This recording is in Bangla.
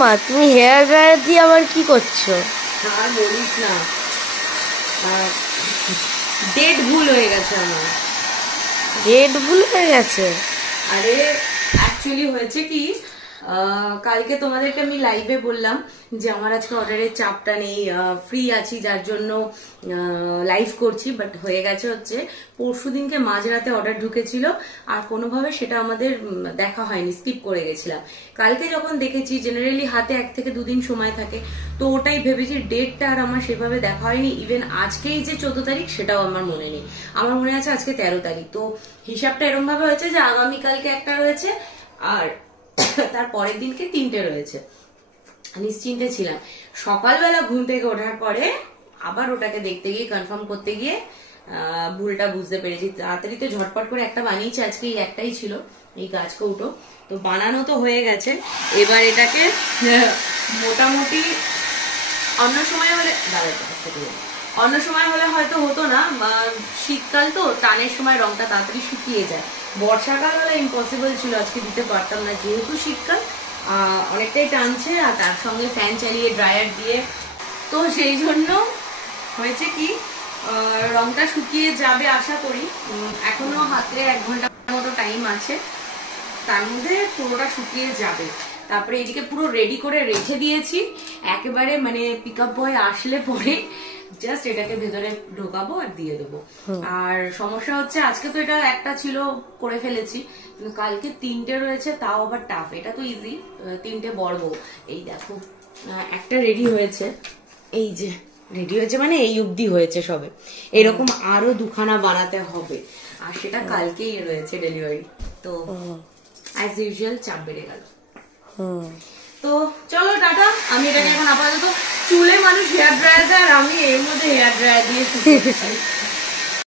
মা, তুমি হেয়ার ড্রায়ার দিয়ে আবার কি করছো? আর বলিস না, ডেট ভুল হয়ে গেছে আমার। ডেট ভুল হয়ে গেছে? আরে অ্যাকচুয়ালি হয়েছে কি, কালকে তোমাদেরকে আমি লাইভে বললাম যে আমার আজকে অর্ডারের চাপটা নেই, ফ্রি আছি, যার জন্য লাইভ করছি। বাট হয়ে গেছে হচ্ছে পরশুদিনকে মাঝরাতে অর্ডার ঢুকেছিল, আর কোনোভাবে সেটা আমাদের দেখা হয়নি, স্কিপ করে গেছিলাম। কালকে যখন দেখেছি, জেনারেলি হাতে 1 থেকে 2 দিন সময় থাকে, তো ওটাই ভেবেছি, ডেটটা আর আমার সেভাবে দেখা হয়নি। ইভেন আজকেই যে 14 তারিখ সেটাও আমার মনে নেই, আমার মনে আছে আজকে 13 তারিখ। তো হিসাবটা এরকম ভাবে হয়েছে যে আগামীকালকে একটা রয়েছে আর তার পরের দিনকে 3টে রয়েছে। নিশ্চিন্তে ছিলাম। সকালবেলা ঘুম থেকে ওঠার পরে আবার ওটাকে দেখতে গিয়ে, কনফার্ম করতে গিয়ে ভুলটা বুঝতে পেরেছি। তাড়াতাড়ি তো ঝটপট করে একটা বানিয়েছি, আজকে এই একটাই ছিল, এই গাছ কৌটো। তো বানানো তো হয়ে গেছে, এবার এটাকে মোটামুটি অন্য সময় হলে অন্য সময় হলে হয়তো হতো না, শীতকাল তো টানের সময় রংটা তাড়াতাড়ি শুকিয়ে যায়। বর্ষাকাল হলে ইম্পসিবল ছিল, আজকে দিতে পারতাম না, যেহেতু শীতকাল অনেকটাই টানছে, আর তার সঙ্গে ফ্যান চালিয়ে ড্রায়ার দিয়ে, তো সেই জন্য হয়েছে কি রংটা শুকিয়ে যাবে আশা করি। এখনো হাতে 1 ঘন্টার মতো টাইম আছে, তার মধ্যে পুরোটা শুকিয়ে যাবে। তারপরে এদিকে পুরো রেডি করে রেখে দিয়েছি, একেবারে মানে পিকআপ বয় আসলে পরে জাস্ট এটাকে ভেতরে ঢোকাবো আর দিয়ে দেবো। আর সমস্যা হচ্ছে আজকে তো এটা একটা ছিল, করে ফেলেছি, কিন্তু কালকে 3টে রয়েছে, তাও আবার টাফ। এটা তো ইজি, 3টে বড়। এই দেখো একটা রেডি হয়েছে, এই যে রেডি হয়েছে, মানে এই অবধি হয়েছে সবে, এরকম আরো 2খানা বানাতে হবে, আর সেটা কালকেই রয়েছে ডেলিভারি। তো অ্যাজ ইউজুয়াল চাপ বেড়ে গেল। তো চলো টাটা, আমি এটাকে এখন আপাতত চুলে মানুষ হেয়ার ড্রায়ার দেয়, আর আমি এর মধ্যে হেয়ার ড্রায়ার দিয়ে শুকিয়ে